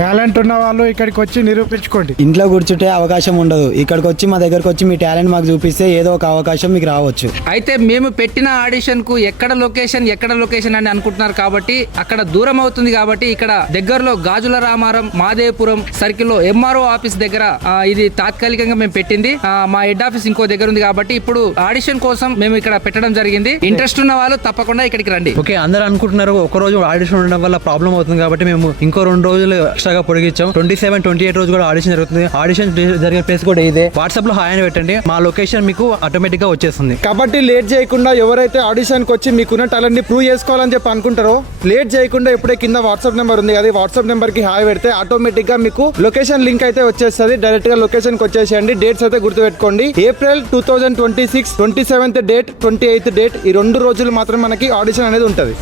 Talent ఉన్న వాళ్ళు ఇక్కడికి వచ్చి నిరూపించుకోండి. ఇంట్లో కూర్చుంటే అవకాశం ఉండదు. ఇక్కడికి వచ్చి మా దగ్గరకు వచ్చి మీ టాలెంట్ మాకు చూపిస్తే ఏదో ఒక అవకాశం మీకు రావచ్చు. అయితే మేము పెట్టిన ఆడిషన్ కు ఎక్కడ లొకేషన్ అని అనుకుంటున్నారు కాబట్టి అక్కడ దూరం అవుతుంది కాబట్టి ఇక్కడ దగ్గరలో గాజుల రామారం మాదేపురం సర్కిల్ లో ఎంఆర్ఓ ఆఫీస్ దగ్గర ఇది తాత్కాలికంగా మేము పెట్టింది. మా హెడ్ ఆఫీస్ ఇంకో దగ్గర ఉంది కాబట్టి ఇప్పుడు ఆడిషన్ కోసం మేము ఇక్కడ పెట్టడం జరిగింది. ఇంట్రెస్ట్ ఉన్న వాళ్ళు తప్పకుండా ఇక్కడికి రండి. ఓకే, అందరూ అనుకుంటున్నారు ఒక రోజు ఆడిషన్ ఉండడం వల్ల ప్రాబ్లం అవుతుంది కాబట్టి మేము ఇంకో 2 రోజులు ఎక్స్ట్రాగా పొడిగించాం. 27, 28 రోజు కూడా ఆడిషన్ జరుగుతుంది. ఆడిషన్ జరిగే ప్లేస్ కూడా ఇదే. వాట్సాప్ లో హాయ్ అని పెట్టండి, మా లొకేషన్ మీకు ఆటోమేటిక్ గా వచ్చేస్తుంది. కాబట్టి లేట్ చేయకుండా ఎవరైతే ఆడిషన్ కి వచ్చి మీకున్న టాలెంట్ ని ప్రూవ్ చేసుకోవాలని చెప్పి అనుకుంటారో లేట్ చేయకుండా ఇప్పుడే కింద వాట్సాప్ నెంబర్ ఉంది కదా, వాట్సాప్ నెంబర్ కి హాయ్ పెడితే ఆటోమేటిక్ గా మీకు లొకేషన్ లింక్ అయితే వచ్చేస్తుంది. డైరెక్ట్ గా లొకేషన్ కి వచ్చేసేయండి. డేట్స్ అయితే గుర్తుపెట్టుకోండి. April 2026 27th date 28th date ఈ 2 రోజులు మాత్రం మనకి ఆడిషన్ అనేది ఉంటుంది.